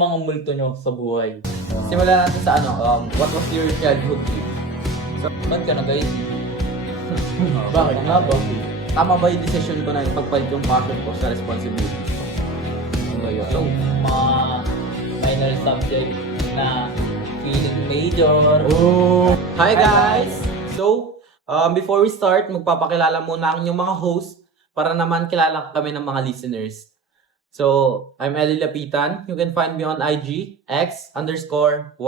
yung mga multo nyo sa buhay? Simulan natin sa what was your childhood dream? Ba't ka nag-IT? Bakit nga ba? Tama ba yung decision ko na ipagpalit yung passion ko sa responsibilities ko? So, mga minor subject na feeling major. Hi guys! So, before we start, magpapakilala muna ang inyong mga host para naman kilala kami ng mga listeners. So, I'm Eli Lapitan. You can find me on IG, X_Y_LLE.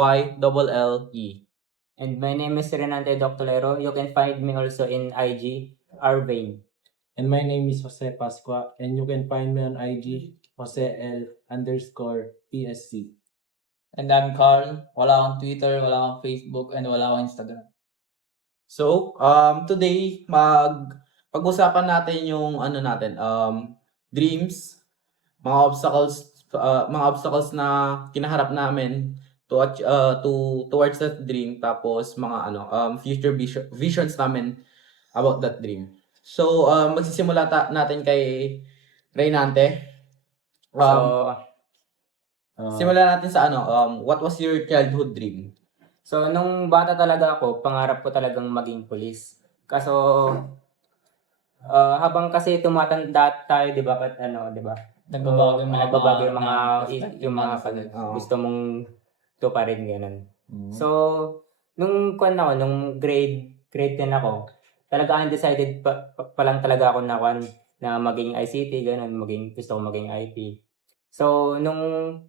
And my name is Renante Doctolero. You can find me also in IG, Arvane. And my name is Jose Pascua, and you can find me on IG, JoseL_PSC. And I'm Carl. Wala akong Twitter, wala akong Facebook, and wala akong Instagram. So, today, pag-usapan natin yung dreams, mga obstacles na kinaharap namin towards that dream, tapos mga future visions namin about that dream. So, magsisimula natin kay Reynante. Simulan natin sa what was your childhood dream? So, nung bata talaga ako, pangarap ko talagang maging pulis. Kaso, habang kasi tumatanda tayo, di ba, di ba? Nagbabago yung mga yung mga gusto mong tuparin, ganun. So, nung grade 10 ako, talaga undecided pa lang talaga ako na maging ICT, ganun, gusto ko maging IT. So, nung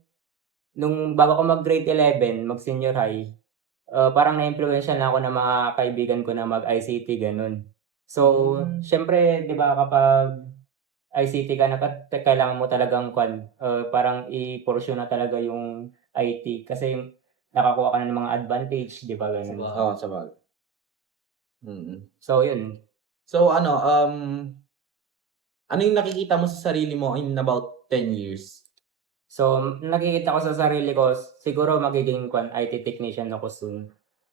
bago ko mag-grade 11, mag-senior high, parang na-influensya na ako ng mga kaibigan ko na mag-ICT, ganun. So, syempre, di ba, kapag ICT ka na, kailangan mo talagang parang i-pursue na talaga yung IT kasi nakakuha ka na ng mga advantage, di ba, ganun. Oo, sabagay. So, yun. So, ano yung nakikita mo sa sarili mo in about 10 years? So, nakikita ko sa sarili ko, siguro magiging IT technician ako soon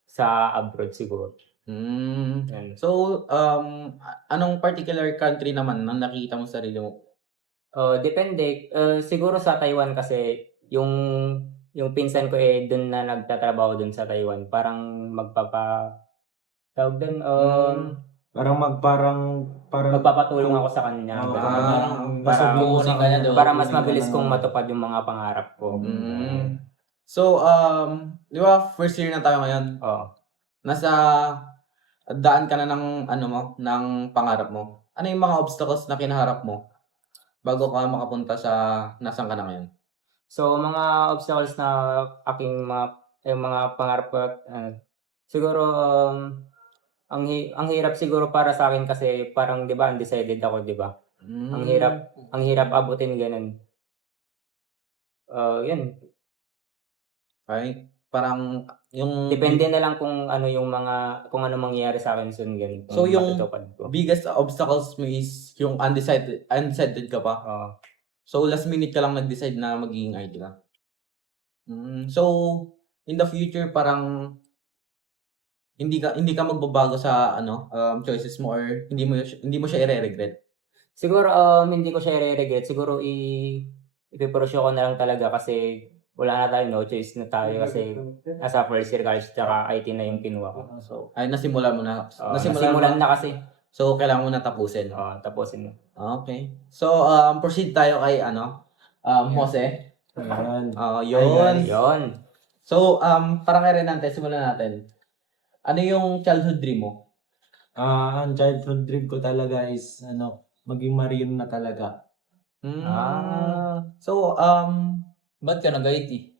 sa abroad siguro. Yan. So, anong particular country naman ang nakikita mo sa sarili mo? Depende. Siguro sa Taiwan kasi yung pinsan ko doon na nagtatrabaho doon sa Taiwan. Parang tawag doon, magpapatulong ako sa kanya. Para mas mabilis kong matupad yung mga pangarap ko. So, di ba first year na tayo ngayon? Oo. Nasa daan ka na ng ng pangarap mo. Ano yung mga obstacles na kinaharap mo bago ka makapunta sa nasaan ka na ngayon? So, mga obstacles na aking mga pangarap ko, siguro, ang hirap siguro para sa akin kasi parang, di ba, undecided ako, di ba? Ang hirap abutin, ganun. Yun. Okay? Parang yung Depende na lang kung ano mangyayari sa akin soon, ganun. So, yung matutupad ko. biggest obstacles mo is yung undecided ka pa? So, last minute ka lang nag-decide na magiging IT ka? So, in the future, parang hindi ka magbabago sa choices mo or hindi mo siya i-regret? Siguro, hindi ko siya i-regret. Siguro, ipipursue ko na lang talaga kasi wala na tayo, no choice na tayo kasi nasa first year college tsaka IT na yung kinuha ko. So, ay nasimulan mo na. Nasimulan na kasi. So, kailangan mo na tapusin. Tapusin mo. Okay. So, proceed tayo kay Jose. Yun. So, parang kay Renante, simulan natin. Ano yung childhood dream mo? Ang childhood dream ko talaga is maging marine na talaga. So, Ba't ka nag-IT?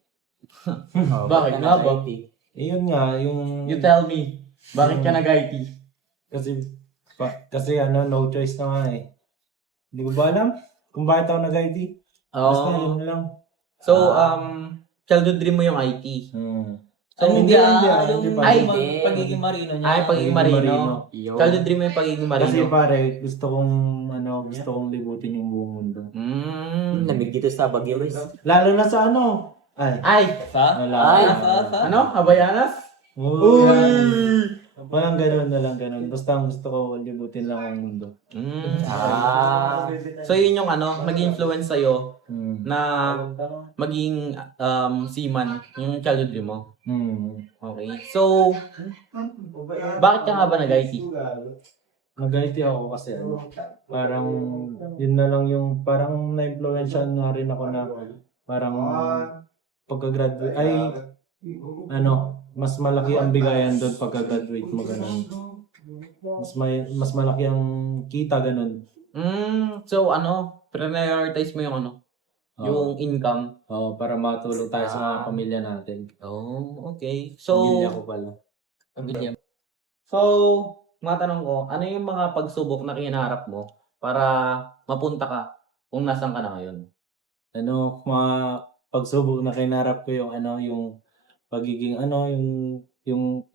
Bakit nga ba? Yun nga, yung... You tell me, bakit ka nag-IT? Kasi no choice na nga eh. Hindi ko ba alam kung bakit ako nag-IT? Basta yun lang. So, childhood dream mo yung IT? So, hindi pagiging marino niya. Ay, pagiging marino. Childhood dream mo yung pagiging marino? Kasi pare, gusto kong libutin yung buong mundo. Namig dito sa Baguio, guys. Lalo na sa Ay! Sa? Ano? Habayanas? Walang ganun na lang ganun. Basta ang gusto ko, libutin lang ang mundo. So yun yung nag-influence sa'yo Hmm. na maging seaman, yung childhood dream mo. Okay. So, bakit ka nga ba nag-IT? Nag-IT ako kasi parang yun na lang yung parang na-influensyan na rin ako na parang pagka-graduate mas malaki ang bigayan doon pagka-graduate mo ganun. Mas malaki ang kita ganun. So prioritize mo yung yung income. Para matulong tayo sa mga pamilya natin. Oh, okay. So, Pamilya ko pala. Pamilya. So, matanong ko, ano yung mga pagsubok na kinaharap mo para mapunta ka kung nasan ka na ngayon? Mga pagsubok na kinarap ko yung yung pagiging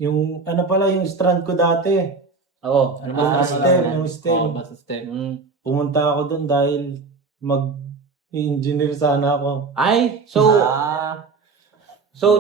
yung strand ko dati. Oo. Ano Yung STEM. Basta STEM. Pumunta ako doon dahil mag-engineer sana ako. Ay, so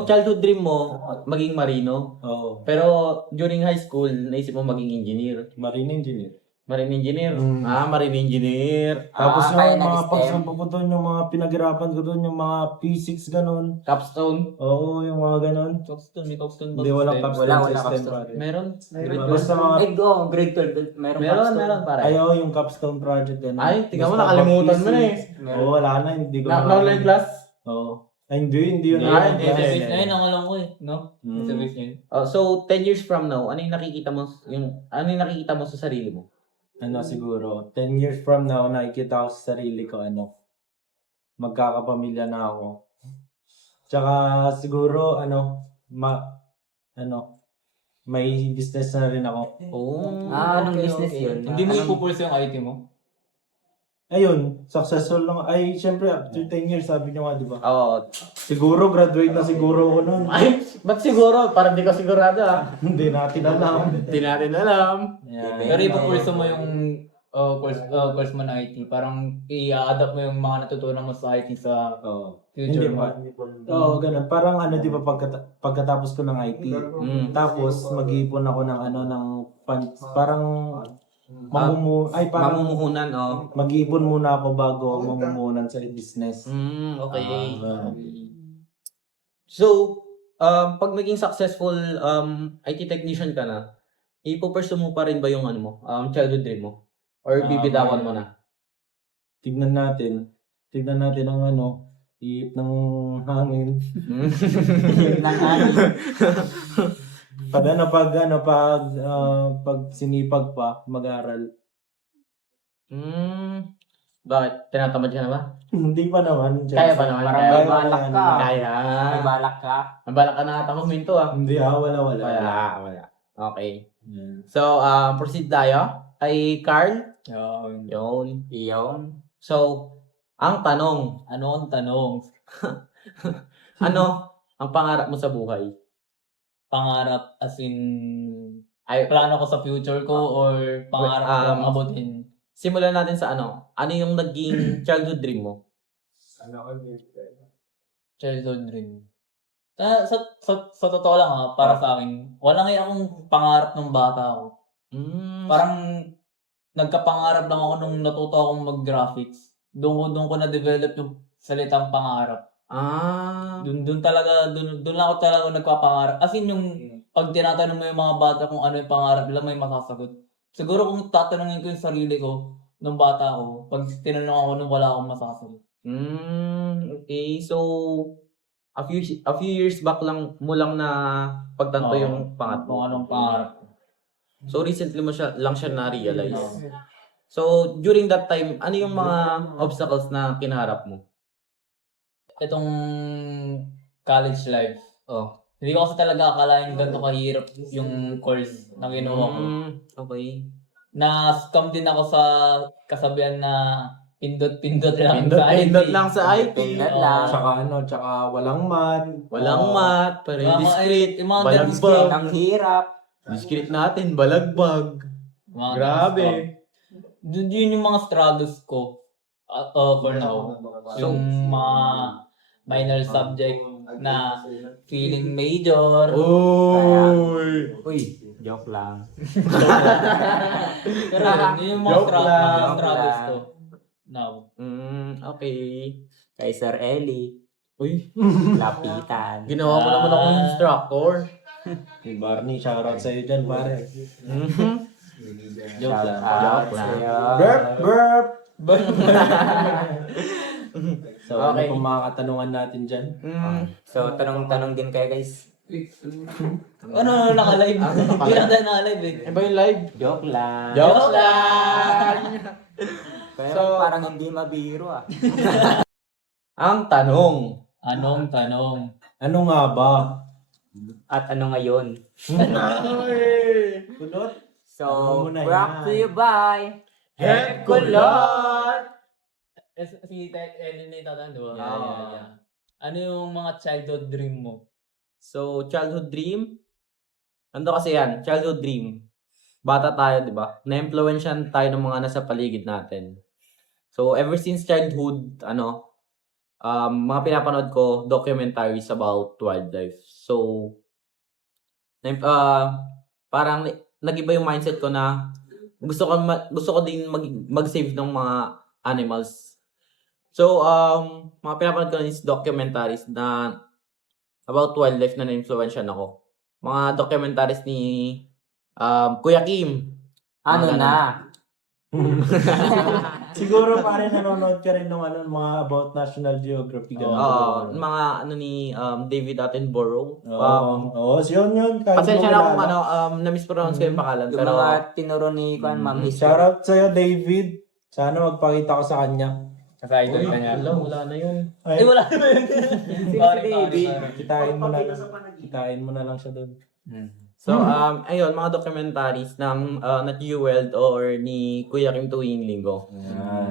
childhood dream mo maging marino. Oo. Pero during high school, naisip mo maging engineer. Marine engineer. Marine engineer. Marine engineer. Tapos kaya yung mga nag-STEM. pagsubok ko doon, yung mga pinaghirapan ko doon, yung mga physics ganun. Capstone. Oo, yung mga ganun. Capstone, may capstone ba? Hindi, walang STEM? capstone Wala sa STEM capstone. pare. Meron. Basta mga Grade 12. Meron pare. ayaw yung capstone project ganun. Ay, tingnan mo, Basta nakalimutan mo na eh. Oo, wala na, hindi ko Na-online class? Oo. Ay, hindi yun. Hindi. Base na yun, ang alam ko eh. No? Mm. Sa base na yun. So 10 years from now, ano yung nakikita mo sa sarili mo? Siguro, 10 years from now, nakikita ko sa sarili ko, magkakapamilya na ako. Tsaka, siguro, may business na rin ako. Oh. Anong business yun? Hindi mo ipupulse yung IT mo? Ayun, successful lang. Ay, syempre, after 10 years, sabi niyo nga, di ba? Oo. Siguro, graduate na siguro ako nun. Ay, ba't siguro? Parang di ko sigurado Hindi natin alam. Hindi natin alam. Pero ipupulse mo yung course mo na IT. Parang i-adapt mo yung mga natutunan mo sa IT sa future Hindi mo. pa. Oo, ganun. Parang di ba, pagkatapos ko ng IT, tapos mag-iipon ako ng parang Mamumuhunan, mag-iipon muna ako bago mamumuhunan sa business. Okay. So, pag naging successful IT technician ka na, ipupursue mo pa rin ba yung childhood dream mo? Or bibitawan mo na? Tignan natin ang iip ng hangin. Pag sinipag pa, mag-aral. Bakit? Tinatamad ka na ba? Hindi pa naman. Kaya pa naman. Parang Kaya. may balak ka. Kaya. May balak ka. Ang balak ka na tapos minto Hindi wala. Wala. Okay. So, proceed tayo kay Carl. Yun. Iyon. So, ang tanong, Ano ang tanong? ano ang pangarap mo sa buhay? Pangarap as in Ay, plano ko sa future ko or pangarap ko abutin? simulan natin sa ano yung naging childhood dream mo? Childhood dream. Sa totoo lang para sa akin, wala nga akong pangarap ng bata ako. Parang nagkapangarap lang ako nung natuto akong mag-graphics. Doon ko na-develop yung salitang pangarap. Doon lang ako talaga nagpapangarap. As in yung pag tinatanong mo yung mga bata kung ano yung pangarap nila, may masasagot. Siguro kung tatanungin ko yung sarili ko nung bata ako, pag tinanong ako nung wala akong masasagot. Okay. So, a few years back lang mo lang na pagtanto yung pangarap mo. Kung anong pangarap ko. So, recently mo lang siya na-realize. So, during that time, ano yung mga obstacles na kinaharap mo? Itong college life. Hindi ko kasi talaga akalain ganito kahirap yung course na ginawa ko. Okay. Na-scam din ako sa kasabihan na pindot lang sa IT. Pindot lang sa IT. Pindot lang. Tsaka walang math. Walang math, pero yung discrete, yung mga balagbag. Ang hirap. Discrete natin, balagbag. Mga Grabe. Yun yung mga struggles ko for now. Yung mga minor subject na feeling major. Uy, joke lang. Pero yun yung mga Joke lang. struggles ko. Now. Okay. Kay Sir Ellie, Uy, lapitan. ginawa mo naman akong instructor. Hey Barney, shoutout sa'yo dyan, pare. Joke lang. Shout out Joke lang. sa'yo. Burp! So, Okay. ano pong mga katanungan natin dyan? So, tanong-tanong din kayo guys. Ano, naka-live? Hindi na tayo naka-live eh. Ano ba yung live? Joke lang. Joke lang! Pero So- parang hindi mabiro ah. Ang tanong. Anong tanong? Ano nga ba? At ano ngayon? Kulot? So, Ano mo na brought to yan? you by Head Kulot! Si Ellen na itatanong, di ba? Yeah. Ano yung mga childhood dream mo? So, childhood dream? Ano kasi yan? Childhood dream. Bata tayo, di ba? Na-influensyan tayo ng mga nasa paligid natin. So, ever since childhood, mga pinapanood ko, documentaries about wildlife. So, parang nag-iba yung mindset ko na gusto ko din mag-save ng mga animals. So, mga pinapanood ko is documentaries na about wildlife na na-influensyan ako. Mga documentaries ni Kuya Kim. Ano Mga na? Siguro pare nanonood ka rin ng mga about National Geography. ganun. Mga ni David Attenborough. Oo, yun. Kahit Pasensya mo na kung kilala. na-mispronounce ko yung pangalan. Yung Pero, mga tinuro ni Ma'am History. Shoutout sa'yo, David. Sana magpakita ko sa kanya. Sa idol ka niya. wala na yun. Eh, wala na ba yun? David? Kitain mo na lang. Kitain mo na lang siya doon. So, ayun, mga documentaries ng Nat Geo World or ni Kuya Kim tuwing linggo.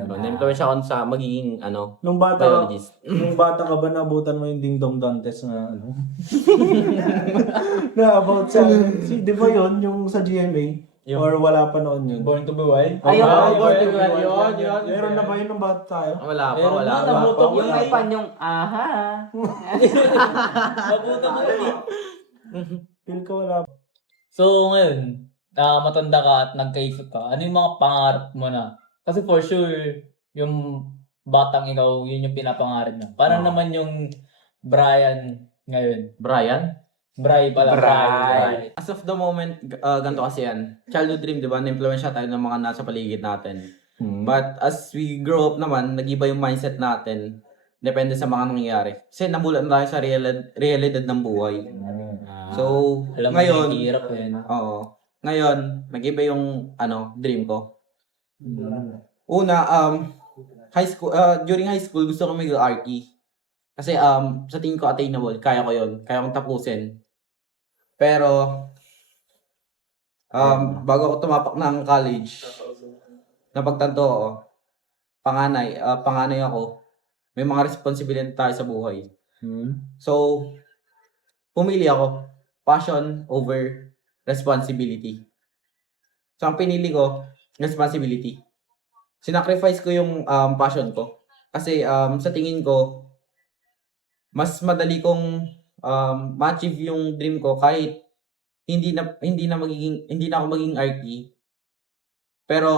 So, na-influence ako sa magiging, Nung bata biologist. ka ba, nabutan mo yung Ding Dong Dantes na na about sa, di ba yun, yung sa GMA? Or wala pa noon yun? Born to be wild? Ayun, Born to be Wild, yun. Meron na ba yun nung bata tayo? Wala pa, Meron wala na, pa. nabuto ko Yung na may eh. pan yung aha. Nabuto ko na eh. Feel ko wala. So, ngayon, matanda ka at nagkaisip ka, ano yung mga pangarap mo na? Kasi for sure, yung batang ikaw, yun yung pinapangarap mo. Parang naman yung Brian ngayon. Brian? Bri pala. Bri. As of the moment, ganito kasi yan. Childhood dream, di ba? Na-influence tayo ng mga nasa paligid natin. But as we grow up naman, nag-iba yung mindset natin. Depende sa mga nangyayari. Kasi nabulat na tayo sa realidad ng buhay. So, Alam mo, ngayon, hirap yun. oo. Ngayon, nag-iba yung dream ko. Una, high school, during high school, gusto ko mag-RT. Kasi sa tingin ko attainable, kaya ko yun. Kaya kong tapusin. Pero, bago ako tumapak ng college, napagtanto ako, panganay ako, may mga responsibility tayo sa buhay. So, pumili ako, passion over responsibility. So, ang pinili ko, responsibility. Sinacrifice ko yung passion ko. Kasi sa tingin ko, mas madali kong ma-achieve yung dream ko kahit hindi na ako magiging RT. Pero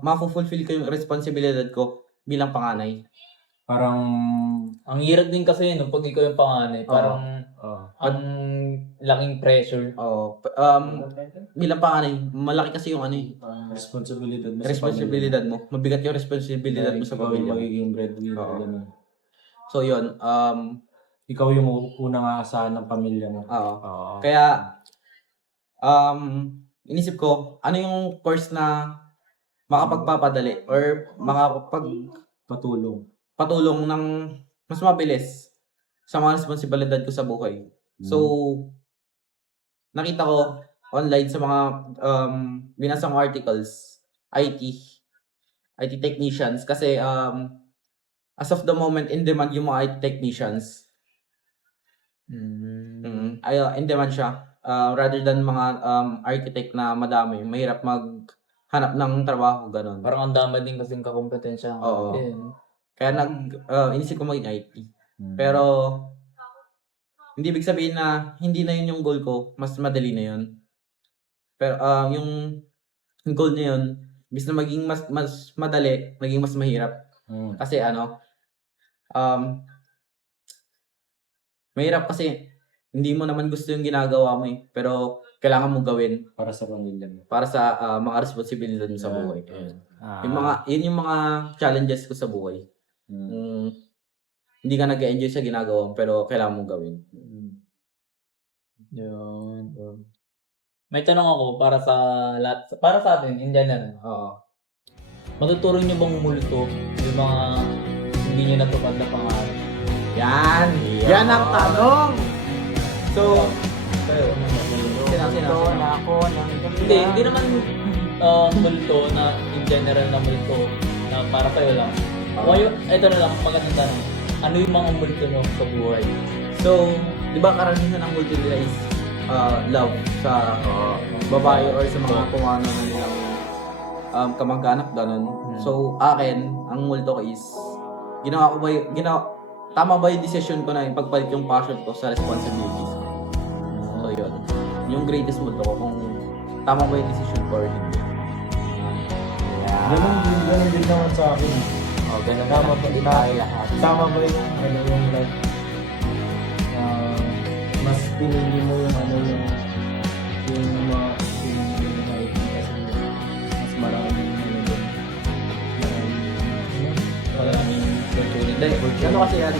ma-fulfill ko yung responsibilidad ko bilang panganay. Parang, Ang hirap din kasi yun, pag ikaw yung panganay, parang ang laking pressure. Bilang panganay, malaki kasi yung responsibilidad mo responsibilidad mo. Mabigat yung responsibilidad mo sa ikaw yung pamilya. magiging breadwinner. Oo. Ganun. So yun, Ikaw yung unang aasahan ng pamilya mo. oo. Kaya inisip ko, ano yung course na makapagpapadali or Patulong. ng mas mabilis sa mga responsibilidad ko sa buhay. So, nakita ko online sa mga binasa kong articles, IT technicians kasi as of the moment in demand yung mga IT technicians. In demand siya. Rather than mga architect na madami, mahirap maghanap ng trabaho, ganun. Parang ang dami din kasing kakompetensya. Oo. Yun. Kaya inisip ko maging IT. Pero Hindi ibig sabihin na hindi na yun yung goal ko, mas madali na yun. Pero yung goal na yun, bis na maging mas madali, maging mas mahirap. Kasi mahirap kasi hindi mo naman gusto yung ginagawa mo eh. Pero kailangan mo gawin Para sa pamilya mo. para sa mga responsibilidad mo sa buhay. Yun yung mga challenges ko sa buhay. Hindi ka nag-enjoy sa ginagawa mo, pero kailangan mong gawin. Yun. May tanong ako para sa para sa atin in general. Oo. Matuturo niyo bang multo yung mga hindi niyo natupad na pangarap? Yan! Yan ang tanong! So, Ito na ako ng Hindi naman multo na in general na multo na para sa'yo lang. Ito na lang, magandang tanong. Ano yung mga multo nyo sa buhay? So, di ba karamihan ng multi nila is love sa babae or sa mga kung ano na nilang kamag-anak, ganun. So, akin, ang multo ko is, tama ba yung decision ko na yung pagpalit yung passion ko sa responsibilities ko? So, yun. Yung greatest multo ko, kung tama ba yung decision ko or hindi. Ganun din naman sa akin. Ganun Tama ba hindi na- tayo lahat. Tama ba yung yung like mas pinili mo yung yung mga nakikita sa iyo. Mas maraming doon. Maraming opportunity. Ano kasi yan,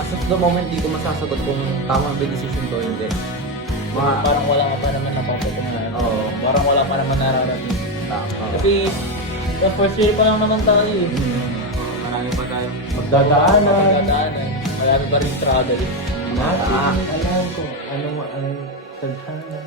as of the moment, di ko masasagot kung tama ba yung decision ko o hindi. Parang wala ka pa naman napapatunayan. Oo. Parang wala pa naman nararating. Tama. Kasi, first year pa lang naman tayo eh. Marami pa tayo. Magdadaanan. Marami pa rin struggle. Natin alam ko ano tadhana.